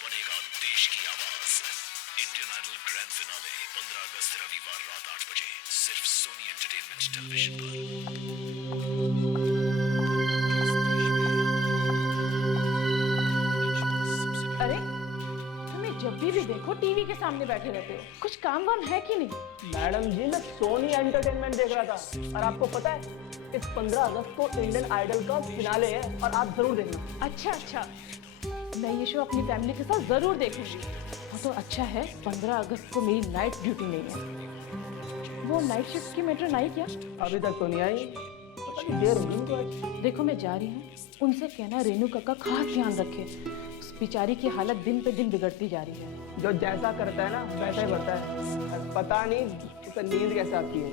बनेगा देश की आवाज। इंडियन आइडल ग्रैंड फिनाले 15 अगस्त रविवार रात 8 बजे सिर्फ सोनी एंटरटेनमेंट टेलीविजन पर। अरे तुम्हें जब भी देखो टीवी के सामने बैठे रहते हो, कुछ काम वाम है कि नहीं? मैडम जी, मैं सोनी एंटरटेनमेंट देख रहा था। और आपको पता है, इस 15 अगस्त को इंडियन आइडल का फिनाले है और आप जरूर देखना। अच्छा, मैं ये शो अपनी फैमिली के साथ जरूर देखूंगी। वो तो अच्छा है 15 अगस्त को मेरी नाइट ड्यूटी नहीं है। वो नाइट शिफ्ट की मेट्रो आई क्या? अभी तक तो नहीं आई, पता नहीं देर होगी उनको आज। देखो मैं जा रही हूँ, उनसे कहना रेनू का खास ध्यान रखे। उस बेचारी की हालत दिन पे दिन बिगड़ती जा रही है। जो जैसा करता है ना वैसा ही बढ़ता है। पता नहीं उसे नींद कैसे आती है।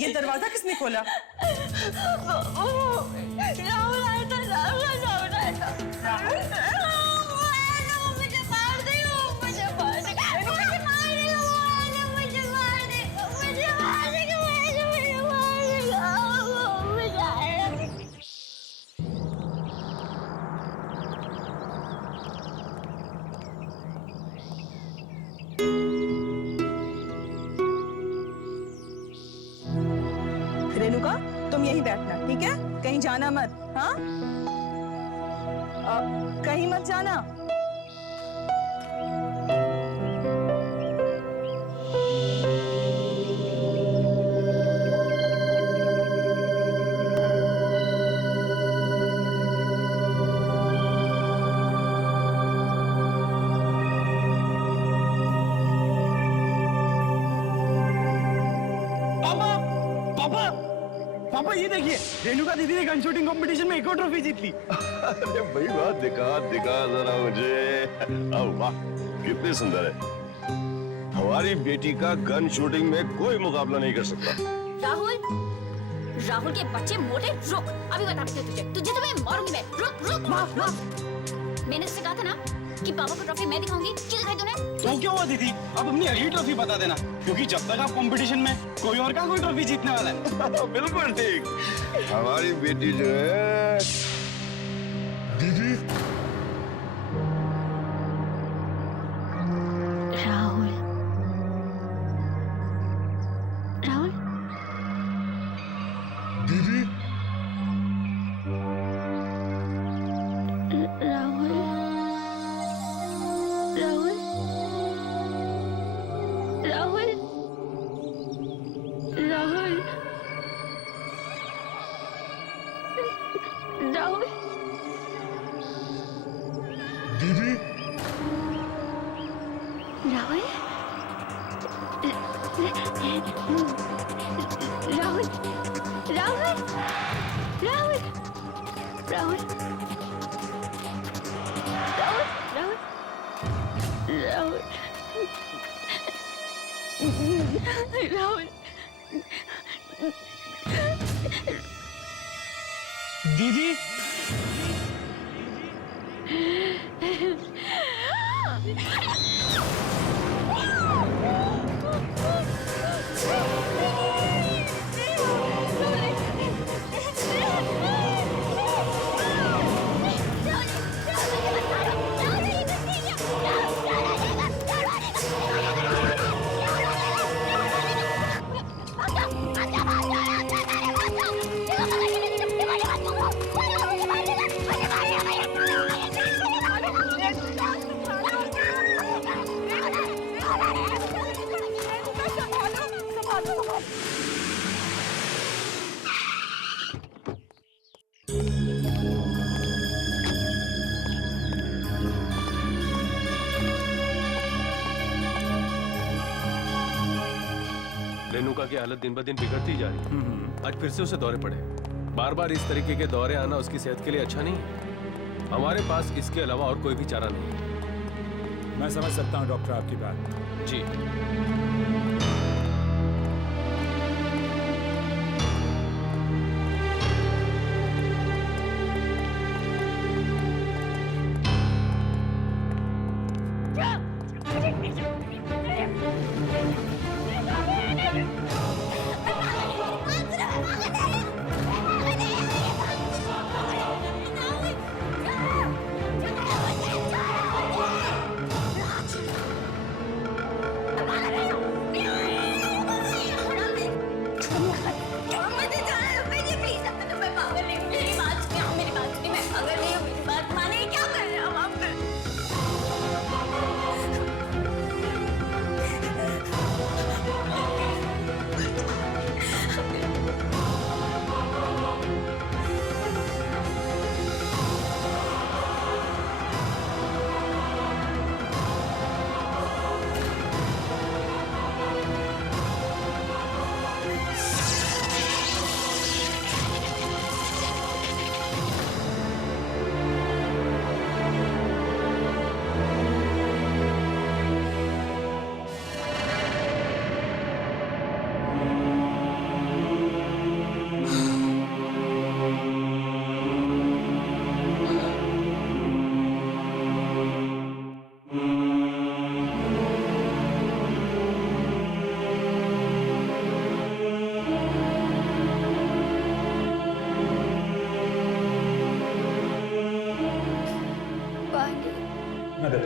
ये दरवाजा किसने खोला? राहुल आया था, राहुल आया था। मुझे मार देगा, मुझे मार देगा, मुझे मार देगा, मुझे मार देगा, मुझे मार देगा, मुझे मार देगा। रेणुका, तुम यहीं बैठना, ठीक है? कहीं जाना मत, हाँ? कहीं मत जाना। पापा ये देखिए, रेणुका दीदी ने गन शूटिंग कंपटीशन में एक और ट्रॉफी जीत ली। अरे भाई वाह, दिखा जरा मुझे। वाह, कितनी सुंदर है। हमारी बेटी का गन शूटिंग में कोई मुकाबला नहीं कर सकता। राहुल के बच्चे मोटे, रुक, अभी बताती हूँ तुझे तो मैं मारूंगी मैं। रुक। मैंने उससे कहा था ना कि पापा को ट्रॉफी मैं दिखाऊंगी। क्यों दिखाई तूने? तो क्या हुआ दीदी, अब अपनी अगली ट्रॉफी बता देना, क्योंकि जब तक आप कंपटीशन में कोई और का कोई ट्रॉफी जीतने वाला है। बिल्कुल ठीक। हमारी बेटी जो है दीदी, राहुल दीदी राहुल दीदी राहुल राहुल राहुल राहुल राहुल राहुल राहुल राहुल दीदी रेणुका की हालत दिन ब दिन बिगड़ती जा रही है। आज फिर से उसे दौरे पड़े। बार बार इस तरीके के दौरे आना उसकी सेहत के लिए अच्छा नहीं है। हमारे पास इसके अलावा और कोई भी चारा नहीं है। मैं समझ सकता हूँ डॉक्टर आपकी बात। जी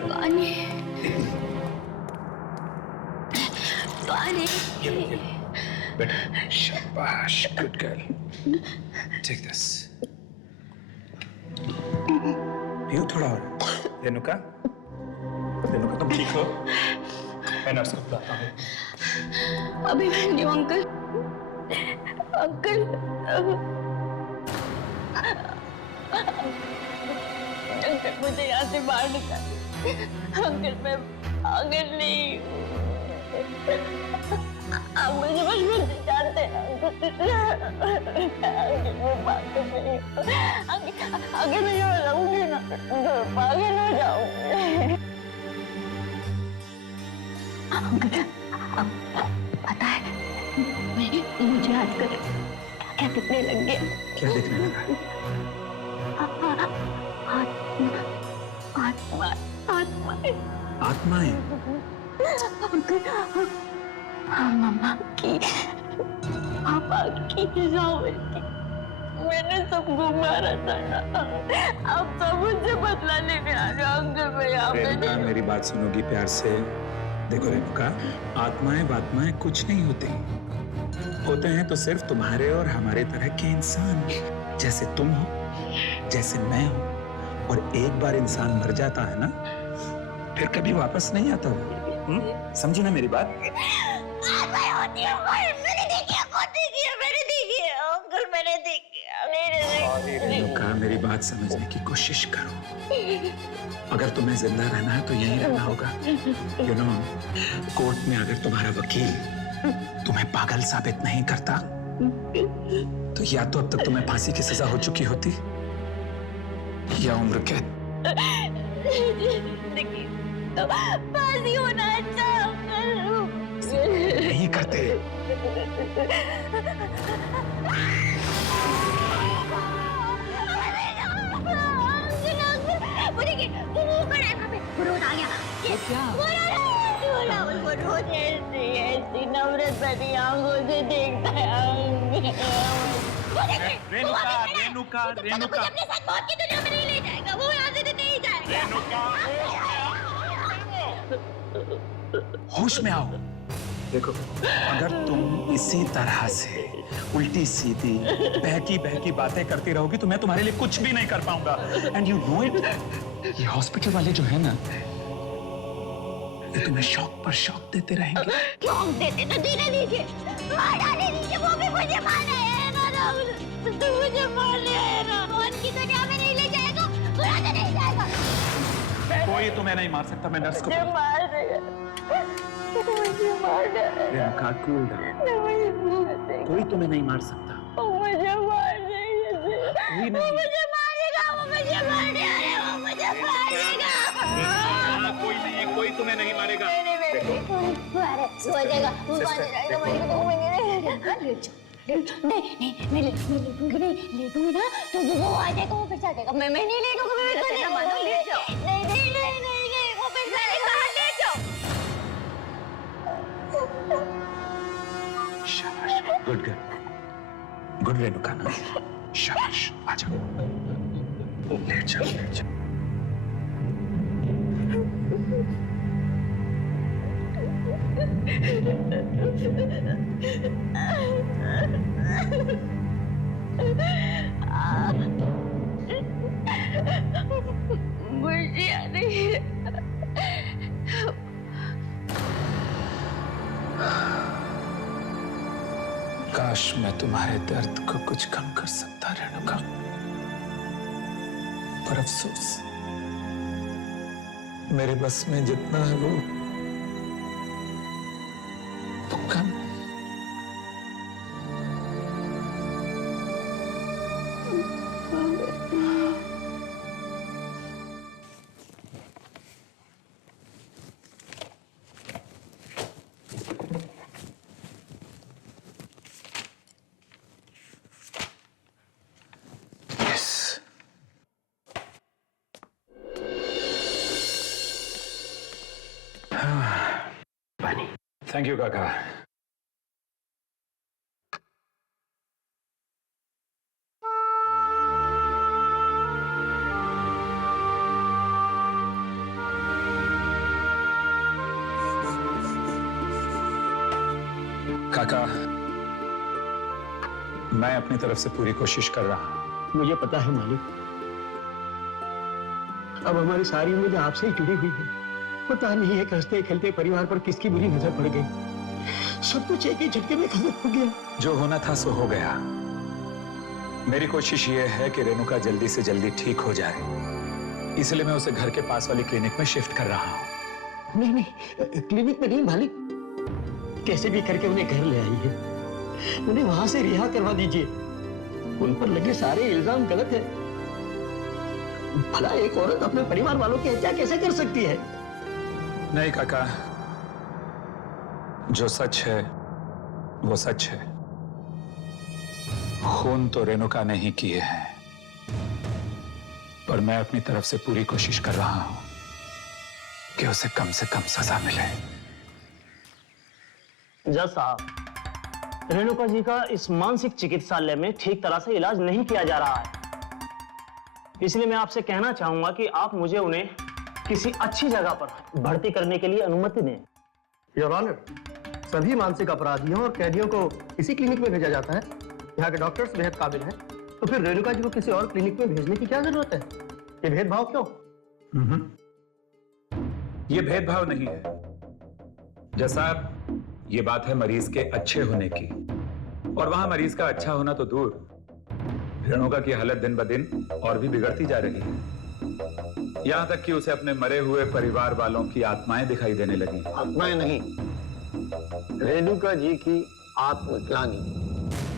पानी पानी बेटा शाबाश गुड गर्ल टेक दिस पियो थोड़ा और रेणुका रेणुका तुम ठीक हो मैं नर्स को बुलाता हूँ अभी मैं नहीं हूँ अंकल अंकल अंकल मुझे यहाँ से बाहर निकाल अंकल मैं पागल नहीं हूँ आप मुझे बचपन से जानते हैं अंकल मैं पागल नहीं हूँ अगर मैं यहाँ रहूंगी ना तो पागल हो जाऊंगी अंकल पता है मुझे आजकल क्या दिखने लग गया क्या दिखने लगा आत्माएं मम्मा की पापा की राहुल की मैंने सबको मारा था आप सब मुझसे बदला लेने आ रहे हो अंकल मैं यहाँ पे रेणुका मेरी बात सुनोगी प्यार से देखो रेणुका आत्माएं कुछ नहीं होते हैं तो सिर्फ तुम्हारे और हमारे तरह के इंसान जैसे तुम हो जैसे मैं हूं और एक बार इंसान मर जाता है ना फिर कभी वापस नहीं आता वो समझी ना मेरी बात मैंने देखी है अंकल मैंने देखी है रेणुका मेरी बात समझने की कोशिश करो। अगर तुम्हें जिंदा रहना है तो यहीं रहना होगा। यू नो, कोर्ट में अगर तुम्हारा वकील तुम्हें पागल साबित नहीं करता तो या तो अब तक तुम्हें फांसी की सजा हो चुकी होती या उम्र कैद। तो फांसी होना अच्छा नहीं करते। ऐसी नफरत भरी आंखों से देखता है। रेणुका, रेणुका, रेणुका, अपने साथ मौत की दुनिया में नहीं ले जाएगा, वो यहाँ से नहीं जाएगा। होश में आओ। देखो, अगर तुम इसी तरह से उल्टी सीधी बहकी बहकी बातें करती रहोगी तो मैं तुम्हारे लिए कुछ भी नहीं कर पाऊंगा। एंड यू नो इट, ये हॉस्पिटल वाले जो है ना, ये तुम्हें शौक पर शौक देते रहेंगे। शौक देते तो जीने दीजिए, मार डाले दीजिए, वो भी मुझे मारना है ना राहुल, तो मुझे मारना है ना। मौत की दुनिया में नहीं ले जाएगा, बुरा तो नहीं जाएगा। कोई तुम्हें नहीं मार सकता। मैं नर्स को मार देगा, मुझे मार देगा। Renuka, cool down. कोई तुम्हें नहीं मार सकता। मुझे मार देगा, कोई नहीं। मुझे मारेगा, वो मुझे मारने आ रहा है, वो मुझे मारेगा। कोई नहीं, कोई तुम्हें नहीं मारेगा। सो जाएगा, वो मारेगा, मारेगा तो मुझे नहीं, मैं लेटूंगी नहीं, लेटूंगी ना तो वो आ जाएगा, वो फिर से आ जाएगा। मैं नहीं लेटूंगी, मैं तो नहीं मानो, लेट जाओ। नहीं, वो फिर से आएगा, लेट जाओ। शाबाश, गुड गर्ल, गुड रेणुका ना, शाबाश, आ जाओ, लेट जाओ, लेट जाओ। मुझे याद नहीं है। काश मैं तुम्हारे दर्द को कुछ कम कर सकता रेणुका, पर अफसोस मेरे बस में जितना है वो कम। थैंक यू काका। काका, मैं अपनी तरफ से पूरी कोशिश कर रहा हूं। मुझे पता है मालिक, अब हमारी सारी उम्मीदें आपसे ही जुड़ी हुई है। पता नहीं है हंसते खेलते परिवार पर किसकी बुरी नजर पड़ गई। सब कुछ एक ही झटके में खत्म हो गया। जो होना था सो हो गया। मेरी कोशिश ये है कि रेणुका जल्दी से जल्दी ठीक हो जाए, इसलिए मैं उसे घर के पास वाली क्लिनिक में शिफ्ट कर रहा हूँ। नहीं, क्लिनिक में नहीं मालिक, कैसे भी करके उन्हें घर ले आइए, उन्हें वहां से रिहा करवा दीजिए। उन पर लगे सारे इल्जाम गलत है। भला एक औरत अपने परिवार वालों की हत्या कैसे कर सकती है? नहीं काका, जो सच है वो सच है। खून तो रेणुका ने ही किए हैं, पर मैं अपनी तरफ से पूरी कोशिश कर रहा हूं कि उसे कम से कम सजा मिले। जज साहब, रेणुका जी का इस मानसिक चिकित्सालय में ठीक तरह से इलाज नहीं किया जा रहा है, इसलिए मैं आपसे कहना चाहूंगा कि आप मुझे उन्हें किसी अच्छी जगह पर भर्ती करने के लिए अनुमति दें। योर ऑनर, सभी मानसिक अपराधियों और कैदियों को इसी क्लिनिक में भेजा जाता है। यहाँ के डॉक्टर्स बेहद काबिल हैं, तो फिर रेणुका जी को किसी और क्लिनिक में भेजने की क्या जरूरत है? ये भेदभाव क्यों? ये भेदभाव नहीं है जैसा, ये बात है मरीज के अच्छे होने की, और वहां मरीज का अच्छा होना तो दूर, रेणुका की हालत दिन ब दिन और भी बिगड़ती जा रही है। यहां तक कि उसे अपने मरे हुए परिवार वालों की आत्माएं दिखाई देने लगी। आत्माएं नहीं, रेणुका जी की आत्मग्लानि,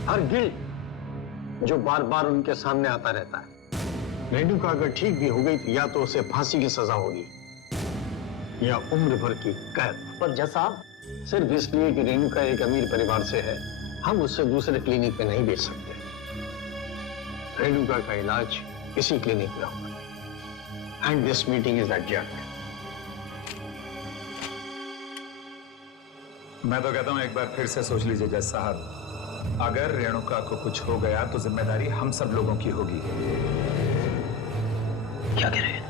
हर गिल्ट जो बार बार उनके सामने आता रहता है। रेणुका अगर ठीक भी हो गई तो या तो उसे फांसी की सजा होगी या उम्र भर की कैद। पर जज साहब, सिर्फ इसलिए कि रेणुका एक अमीर परिवार से है, हम उससे दूसरे क्लिनिक में नहीं भेज सकते। रेणुका का इलाज इसी क्लिनिक में होगा। And this meeting is adjourned. मैं तो कहता हूं एक बार फिर से सोच लीजिए जज साहब, अगर रेणुका को कुछ हो गया तो जिम्मेदारी हम सब लोगों की होगी। क्या कह रहे हैं?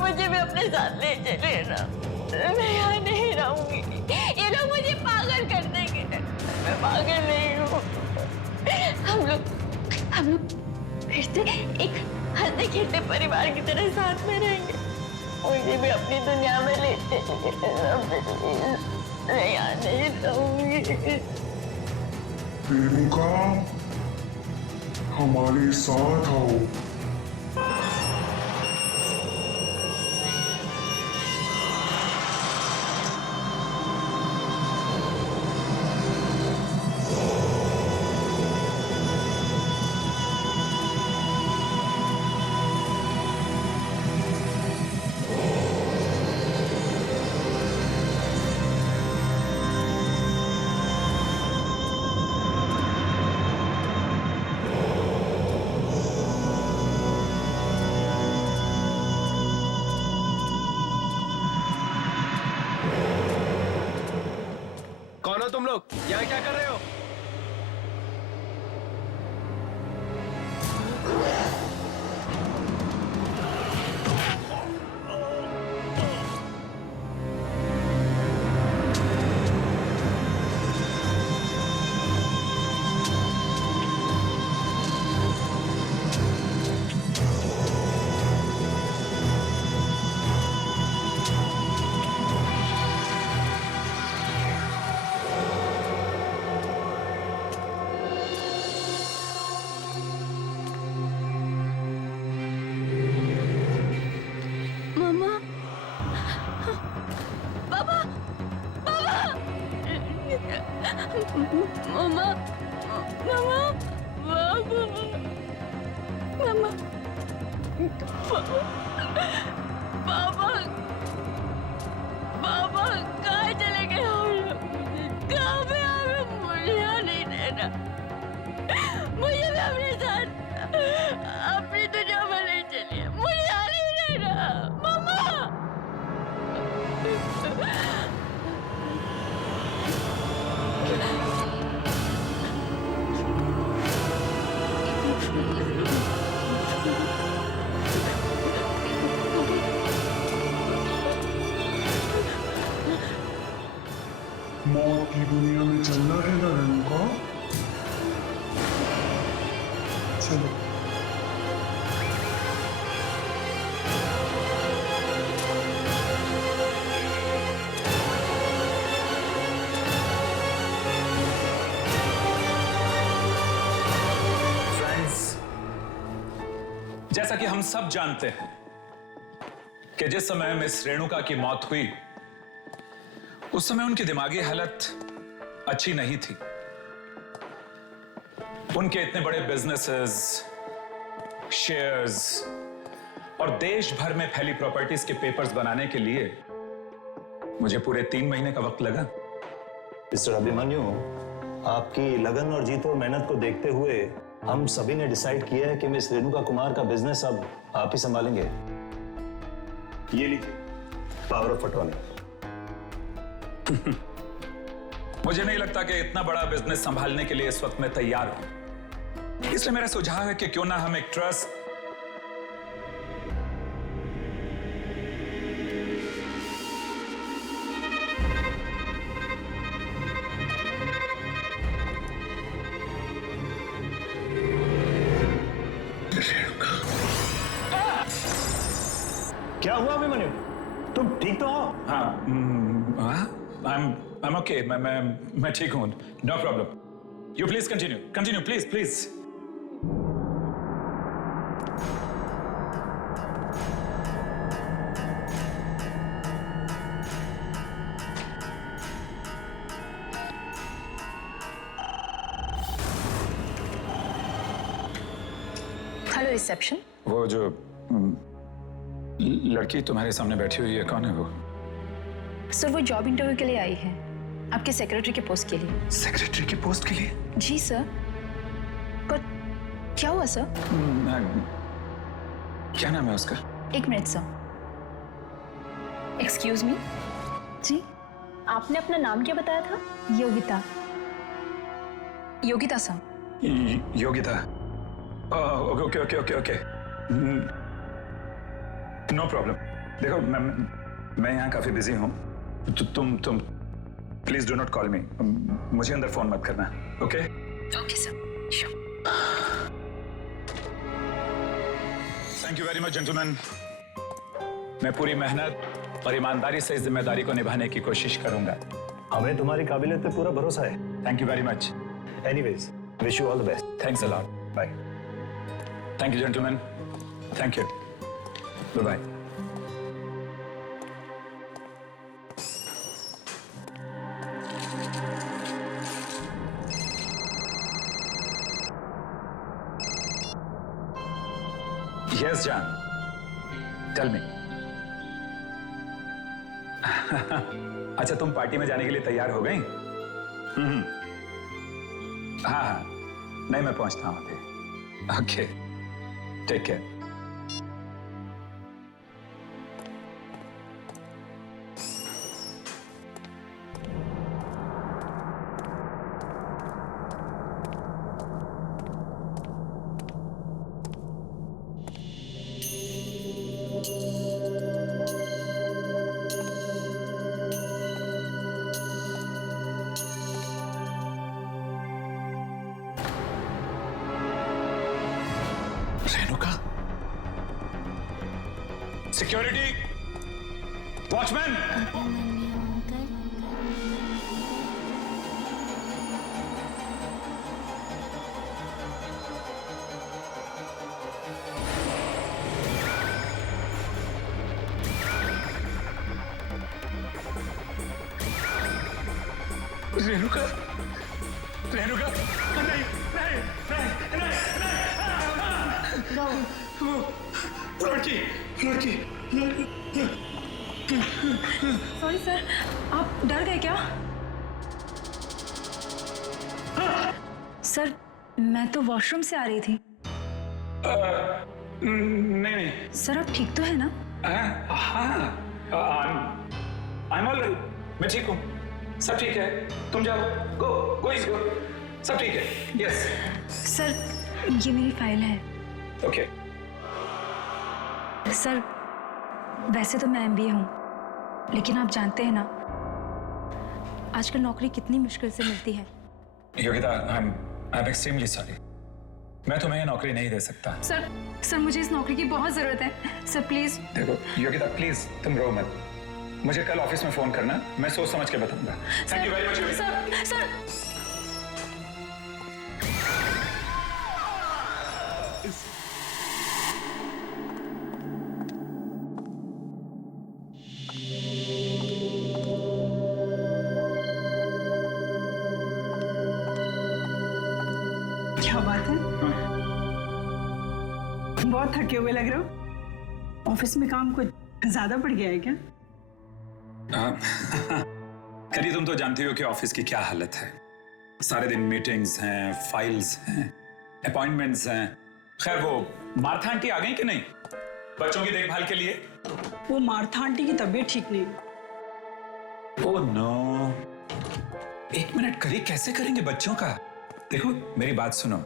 मुझे भी अपने साथ ले चले ना, मैं यहाँ नहीं रहूंगी। ये लोग मुझे पागल कर देंगे। मैं पागल नहीं हूँ। हम लोग फिर से एक हंसते खेलते परिवार की तरह साथ में रहेंगे। मुझे भी अपनी दुनिया में ले चलिए। मैं यहाँ नहीं रहूंगी। रेणुका, हमारे साथ आओ। कौन हो तुम लोग? यहाँ क्या कर रहे हो? मामा, मामा, मामा, मामा, पापा, पापा कहाँ चले गए हम लोग? कहाँ पे हमें मुझे यहाँ नहीं रहना। मुझे भी अपने साथ अपनी दुनिया में ले चलिए। मुझे यहाँ नहीं रहना, मामा। मौत की दुनिया में चलना है ना रेणुका? चलो। जैसा कि हम सब जानते हैं कि जिस समय मिस रेणुका की मौत हुई उस समय उनकी दिमागी हालत अच्छी नहीं थी। उनके इतने बड़े बिजनेसेस, शेयर्स और देश भर में फैली प्रॉपर्टीज के पेपर्स बनाने के लिए मुझे पूरे 3 महीने का वक्त लगा। मिस्टर अभिमन्यु, आपकी लगन और जीत और मेहनत को देखते हुए हम सभी ने डिसाइड किया है कि मिस रेणुका कुमार का बिजनेस अब आप ही संभालेंगे। ये लीजिए पावर ऑफ अटॉर्नी। मुझे नहीं लगता कि इतना बड़ा बिजनेस संभालने के लिए इस वक्त मैं तैयार हूं। इसलिए मेरा सुझाव है कि क्यों ना हम एक ट्रस्ट क्या हुआ अभिमन्यु? तुम ठीक तो हो? I am okay. मैं ठीक हूं। No problem. You please continue please please. Hello reception. वो जो लड़की तुम्हारे सामने बैठी हुई है, कौन है वो? सर वो जॉब इंटरव्यू के लिए आई है, आपके सेक्रेटरी के पोस्ट के लिए। सेक्रेटरी की पोस्ट के लिए? जी सर। पर क्या हुआ सर? क्या नाम है उसका? 1 मिनट सर। Excuse me. जी आपने अपना नाम क्या बताया था? Yogita. Yogita sir. Yogita. Okay okay okay okay. No problem. देखो मैं यहाँ काफी बिजी हूँ। तुम please do not call me. मुझे अंदर फोन मत करना। Okay okay sir, sure. Thank you very much gentleman. मैं पूरी मेहनत और ईमानदारी से इस जिम्मेदारी को निभाने की कोशिश करूंगा। हमें तुम्हारी काबिलियत पे पूरा भरोसा है। Thank you very much. Anyways, wish you all the best. Thanks a lot. Bye. Thank you gentleman. Thank you. Bye bye. Yes, John. Tell me. अच्छा, तुम पार्टी में जाने के लिए तैयार हो गई? हाँ, नहीं मैं पहुंचता हूं अभी। Okay, take care. Renuka, security, watchman. Renuka, Renuka, नहीं नहीं नहीं नहीं। लड़की लड़की। सॉरी सर, आप डर गए क्या? सर मैं तो वॉशरूम से आ रही थी। नहीं नहीं। सर आप ठीक तो है ना? हाँ, आई एम ऑलराइट। मैं ठीक हूँ, सब ठीक है। तुम जाओ, गो गो, सब ठीक है। यस सर ये मेरी फाइल है। ओके। सर वैसे तो मैं MBA हूँ, लेकिन आप जानते हैं ना आजकल नौकरी कितनी मुश्किल से मिलती है। Yogita, I am extremely sorry. मैं तुम्हें ये नौकरी नहीं दे सकता। सर मुझे इस नौकरी की बहुत जरूरत है। Sir please. देखो योगिता, प्लीज तुम रो मत। मुझे कल ऑफिस में फोन करना, मैं सोच समझ के बताऊंगा। Thank you very much Yogita. Sir क्या बात है? बहुत थके हुए लग रहे हो। ऑफिस में काम कुछ ज्यादा बढ़ गया है क्या? करी, तुम तो जानती हो कि ऑफिस की क्या हालत है। सारे दिन मीटिंग्स हैं, फाइल्स हैं, अपॉइंटमेंट्स हैं। खैर, वो मार्था आंटी आ गई कि नहीं बच्चों की देखभाल के लिए? वो मार्था आंटी की तबीयत ठीक नहीं। ओह नो, एक मिनट करी, कैसे करेंगे बच्चों का? देखो मेरी बात सुनो,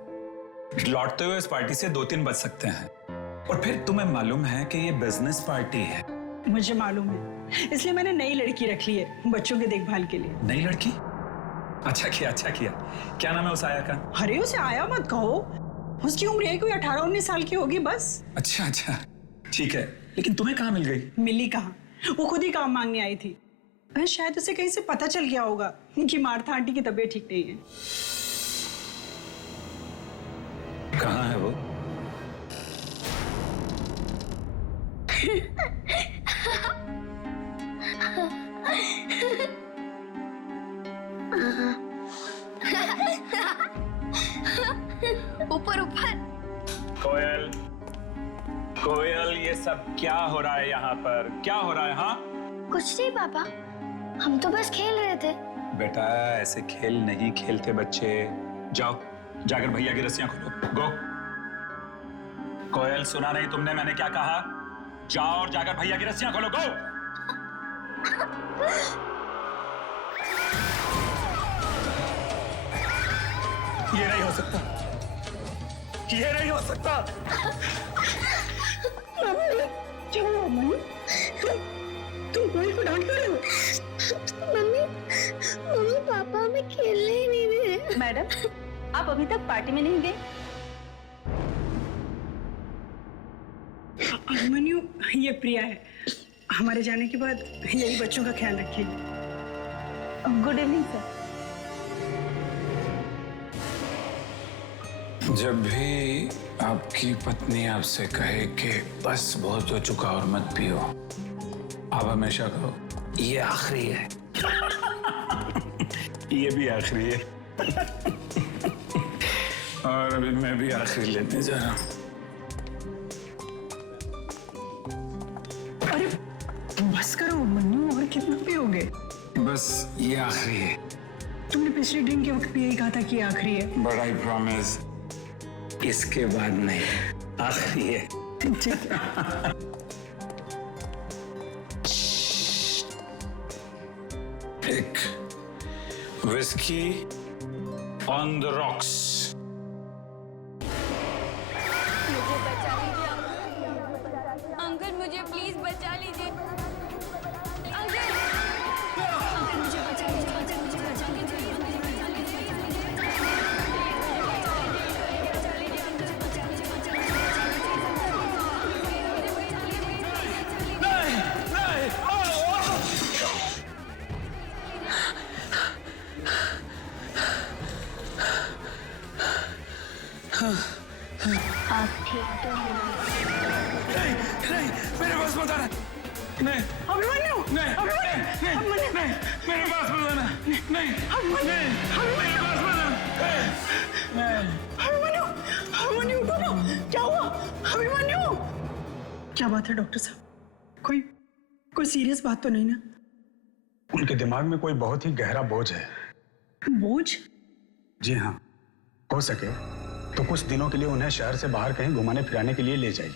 लौटते हुए इस पार्टी से 2-3 बज सकते हैं, और फिर तुम्हें मालूम है कि ये बिजनेस पार्टी है। मुझे मालूम है, इसलिए मैंने नई लड़की रख ली है बच्चों की देखभाल के लिए। नई लड़की? अच्छा किया, अच्छा किया। क्या नाम है उस आया का? अरे उसे आया मत कहो, उसकी उम्र है कोई 18-19 साल की होगी बस। अच्छा अच्छा, ठीक है, लेकिन तुम्हें कहाँ मिल गई? मिली कहाँ, वो खुद ही काम मांगने आई थी। शायद उसे कहीं से पता चल गया होगा कि मार्था आंटी की तबीयत ठीक नहीं है। कहाँ है वो? ऊपर ऊपर। कोयल, कोयल, ये सब क्या हो रहा है यहाँ पर? क्या हो रहा है? हाँ, कुछ नहीं पापा, हम तो बस खेल रहे थे। बेटा ऐसे खेल नहीं खेलते बच्चे। जाओ जाकर भैया की रस्सियां खोलो, गो। कोयल, सुना नहीं तुमने मैंने क्या कहा? जाओ और जाकर भैया की रस्सियां खोलो, गो। ये नहीं हो सकता, ये नहीं हो सकता। तुम कोयल को डांट रहे हो? मम्मी, मम्मी पापा हमें खेलने ही नहीं दे रहे। मैडम, आप अभी तक पार्टी में नहीं गए? अभिमन्यु, ये प्रिया है। हमारे जाने के बाद यही बच्चों का ख्याल रखिए। Good evening sir. जब भी आपकी पत्नी आपसे कहे कि बस बहुत हो चुका और मत पियो, आप हमेशा कहो ये आखिरी है। ये भी आखिरी है। और अभी मैं भी आखिरी लेने जा रहा हूं। अरे बस करो मन्नू, और कितना पियोगे? बस ये आखिरी है। तुमने पिछले ड्रिंक के वक्त भी यही कहा था कि आखिरी है। बट आई प्रॉमिस इसके बाद नहीं, आखिरी है। एक विस्की ऑन द रॉक्स। मुझे बचा लीजिए अंकल, मुझे प्लीज बचा लीजिए अंकल, अंकल मुझे बचा लीजिए, अंकल मुझे बचा लीजिए। आप ठीक तो हैं? नहीं, नहीं, मेरे पास मत आना। नहीं, अभिमन्यु, नहीं, नहीं, नहीं, मेरे पास मत आना। नहीं, नहीं, मेरे पास मत आना। अभिमन्यु, अभिमन्यु उठो ना, क्या हुआ? अभिमन्यु, क्या बात है डॉक्टर साहब? कोई सीरियस बात तो नहीं ना? उनके दिमाग में कोई बहुत ही गहरा बोझ है। बोझ? जी हाँ, हो सके तो कुछ दिनों के लिए उन्हें शहर से बाहर कहीं घुमाने फिराने के लिए ले जाइए।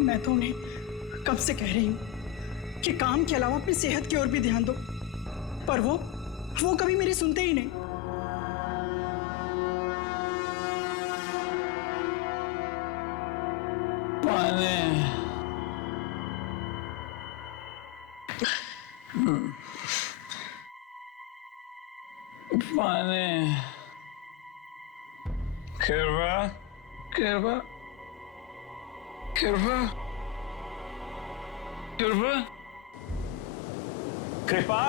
मैं तो उन्हें कब से कह रही हूँ कि काम के अलावा अपनी सेहत की ओर भी ध्यान दो, पर वो कभी मेरी सुनते ही नहीं। पानी, कृपा, कृपा, कृपा, कृपा, कृपा।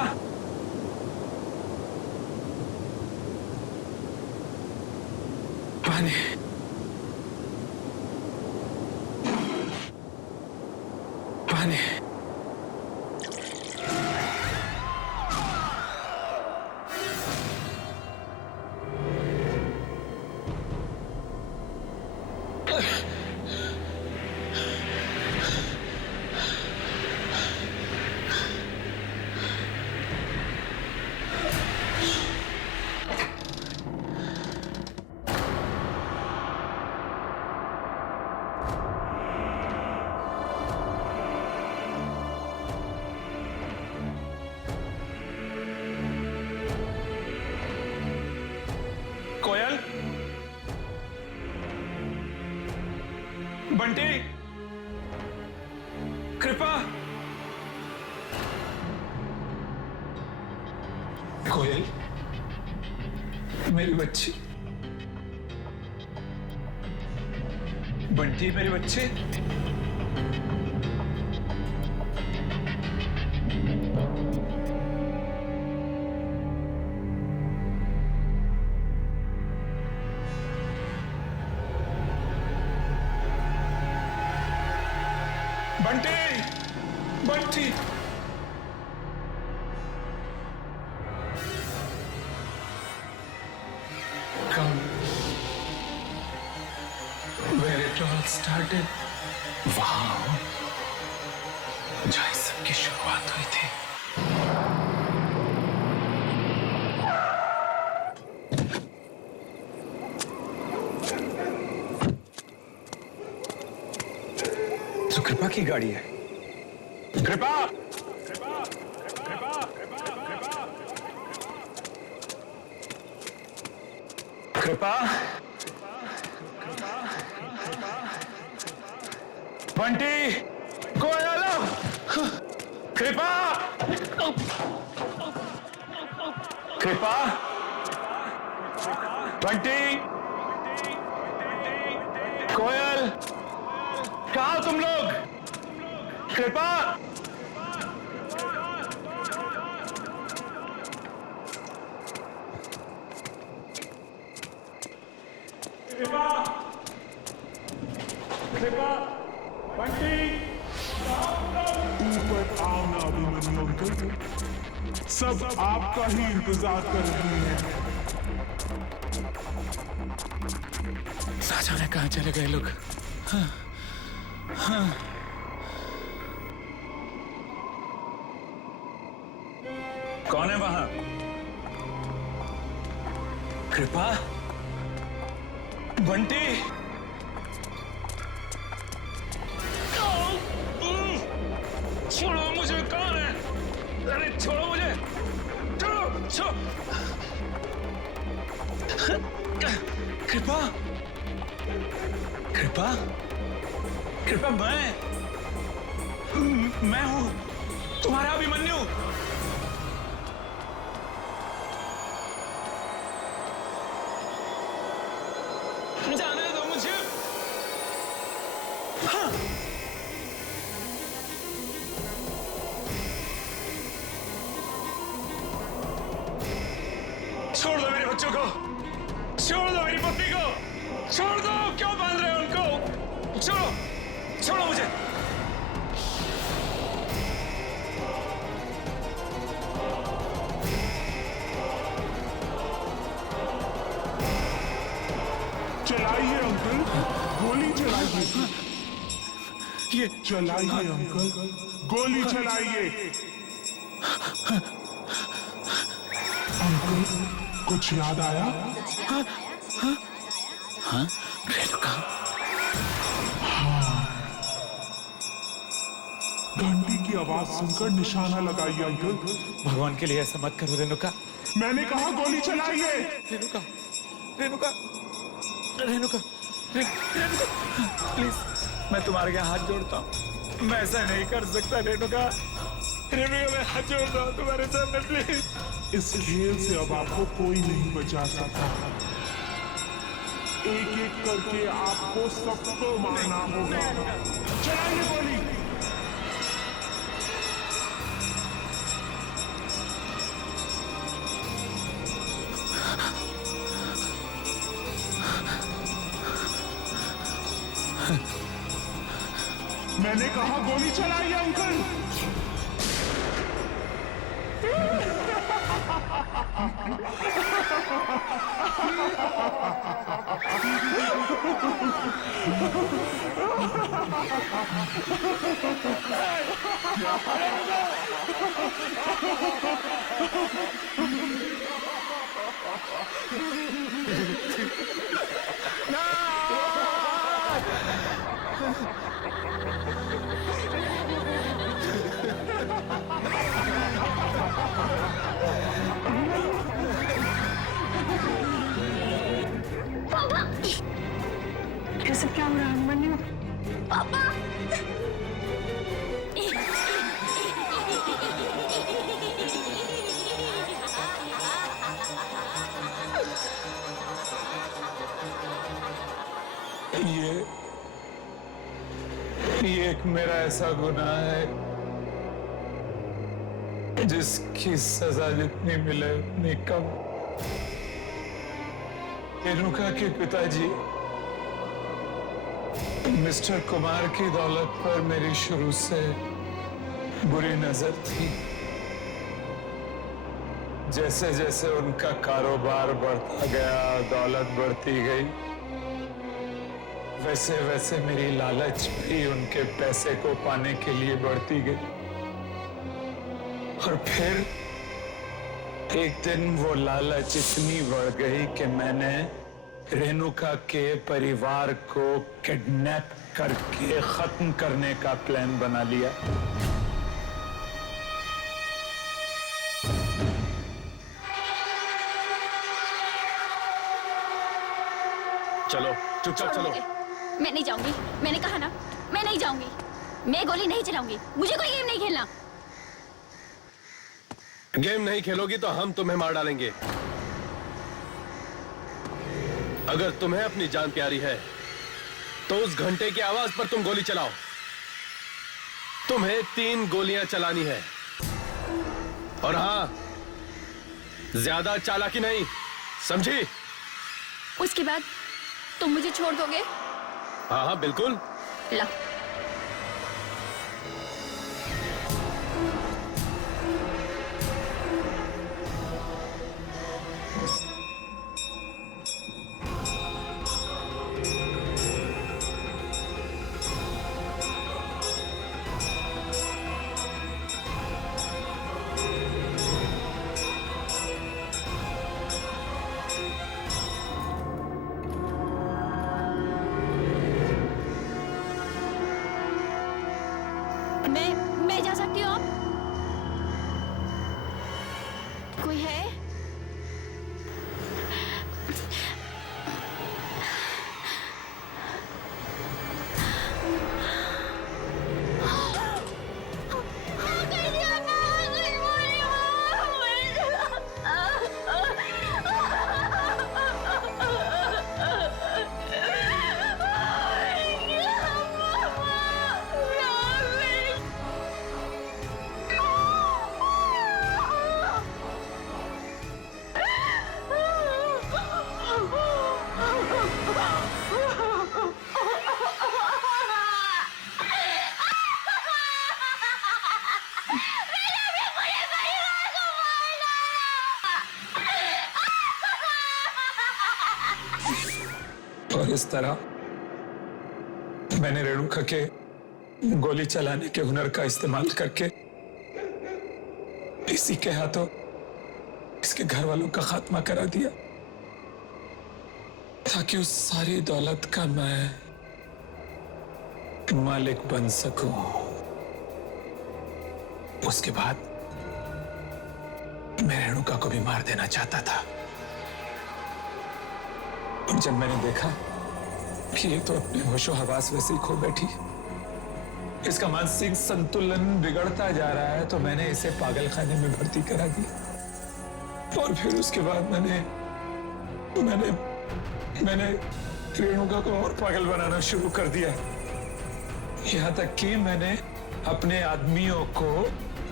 पानी, पानी। बंटी, कृपा, कोयल, मेरी बच्ची, बंटी मेरी बच्ची। Bunty, Bunty, come where it all started. Wow, जहाँ इस सब की शुरुआत हुई थी। तो कृपा की गाड़ी है। कृपा, कृपा, बंटी, कोयल, कृपा, कृपा, बंटी, कोयल, कहाँ हो तुम लोग? कृपा, कृपा, कृपा, बंटी, ऊपर आओ ना अभिमन्यु अंकल, सब आपका ही इंतजार कर रही हैं। ना जाने कहाँ चले गए लोग। हाँ, हाँ। कौन है वहां? कृपा, बंटी, छोड़ो मुझे, कौन है? अरे छोड़ो मुझे, छोड़ो, छोड़ो। कृपा, कृपा, कृपा, मैं हूं तुम्हारा अभिमन्यु। जाने दो मुझे। हाँ। छोड़ दो मेरे बच्चों को, छोड़ दो मेरी पत्नी को, छोड़ दो, क्यों बांध रहे हो उनको? छोड़ो, छोड़ो मुझे। चलाइए अंकल, गोली चलाइए। ये चलाइए अंकल, गोली चलाइए। अंकल, कुछ याद आया? हाँ, रेणुका। हाँ, घंटी की आवाज सुनकर निशाना लगाइए अंकल। भगवान के लिए ऐसा मत करो रेणुका। मैंने कहा गोली चलाइए। रेणुका, रेणुका, रेणुका, रेणुका, प्लीज, मैं तुम्हारे यहाँ हाथ जोड़ता हूँ। मैं ऐसा नहीं कर सकता रेणुका। रेणुका, मैं हाथ जोड़ता हूँ तुम्हारे सामने, प्लीज। इस खेल से अब आपको कोई नहीं बचा सकता। एक एक करके आपको सबको मारना होगा। चलाइए गोली। मैंने कहा गोली चलाइए अंकल। ये सब क्या हो रहा है अभिमन्यु? पापा। ये एक मेरा ऐसा गुनाह है जिसकी सजा जितनी मिले उतनी कम। रेणुका के पिताजी मिस्टर कुमार की दौलत पर मेरी शुरू से बुरी नजर थी। जैसे जैसे उनका कारोबार बढ़ता गया, दौलत बढ़ती गई, वैसे वैसे मेरी लालच भी उनके पैसे को पाने के लिए बढ़ती गई। और फिर एक दिन वो लालच इतनी बढ़ गई कि मैंने रेणुका के परिवार को किडनैप करके खत्म करने का प्लान बना लिया। चलो चुपचाप चलो। मैं नहीं जाऊंगी, मैंने कहा ना, मैं नहीं जाऊंगी। मैं गोली नहीं चलाऊंगी, मुझे कोई गेम नहीं खेलना। गेम नहीं खेलोगी तो हम तुम्हें मार डालेंगे। अगर तुम्हें अपनी जान प्यारी है तो उस घंटे की आवाज पर तुम गोली चलाओ। तुम्हें 3 गोलियां चलानी है। और हाँ, ज्यादा चालाकी नहीं, समझी? उसके बाद तुम मुझे छोड़ दोगे? हाँ हाँ बिल्कुल। ला। मैं जा सकती हूँ? कोई है? और इस तरह मैंने रेणुका के गोली चलाने के हुनर का इस्तेमाल करके इसी के हाथों इसके घर वालों का खात्मा करा दिया, ताकि उस सारी दौलत का मैं मालिक बन सकूं। उसके बाद मैं रेणुका को भी मार देना चाहता था। जब मैंने देखा कि ये तो अपने होशो हवास वैसे ही खो बैठी, इसका मानसिक संतुलन बिगड़ता जा रहा है, तो मैंने इसे पागलखाने में भर्ती करा दिया। और फिर उसके बाद मैंने रेणुका को और पागल बनाना शुरू कर दिया। यहां तक कि मैंने अपने आदमियों को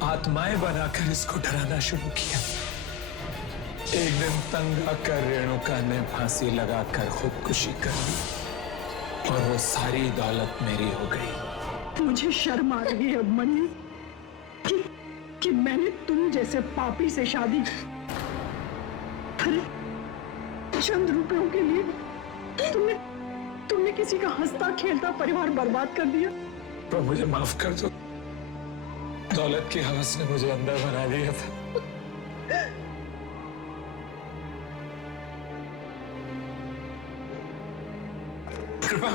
आत्माएं बनाकर इसको डराना शुरू किया। एक दिन तंग आकर रेणुका ने फांसी लगाकर खुदकुशी कर ली और वो सारी दौलत मेरी हो गई। मुझे शर्म आ रही है मनी कि मैंने तुम जैसे पापी से शादी अरे चंद रुपयों के लिए तुमने किसी का हंसता खेलता परिवार बर्बाद कर दिया। तो मुझे माफ कर दो, दौलत की हवस ने मुझे अंदर बना दिया था। कृपा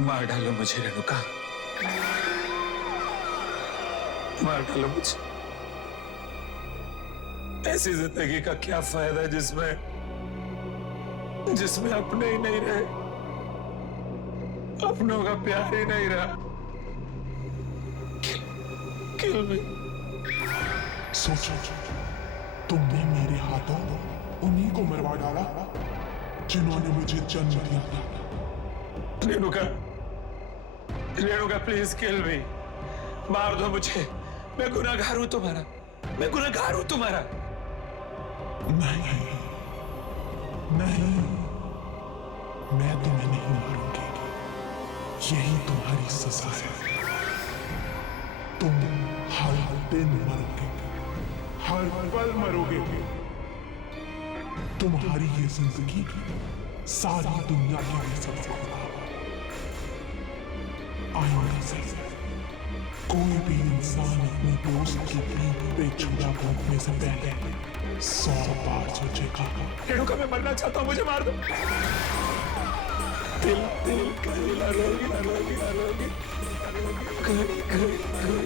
मार डालो मुझे रेणुका, मार डालो मुझे। ऐसी जिंदगी का क्या फायदा जिसमें अपने ही नहीं रहे, अपनों का प्यार ही नहीं रहा। किल मी। सोचो, तुमने मेरे हाथों उन्हीं को मरवा डाला जिन्होंने मुझे जन्म दिया। रेणुका, रेणुका प्लीज किल मी, मार दो मुझे। मैं गुनहगार हूं तुम्हारा, मैं गुनहगार हूं तुम्हारा। नहीं नहीं, मैं तुम्हें नहीं मारूंगी, यही तुम्हारी सजा है। तुम हर दिन मरोगे, हर पल मरोगे। तुम्हारी ये जिंदगी सारी दुनिया के लिए सबक होगा। आइंदा से कोई भी इंसान अपने दोस्त की पीठ पे छुरा घोंपने से पहले 100 बार सोचेगा। रेणुका, मैं मरना चाहता हूं, मुझे मार दो। दिल दिल करीला रोगी रोगी रोगी करी करी करी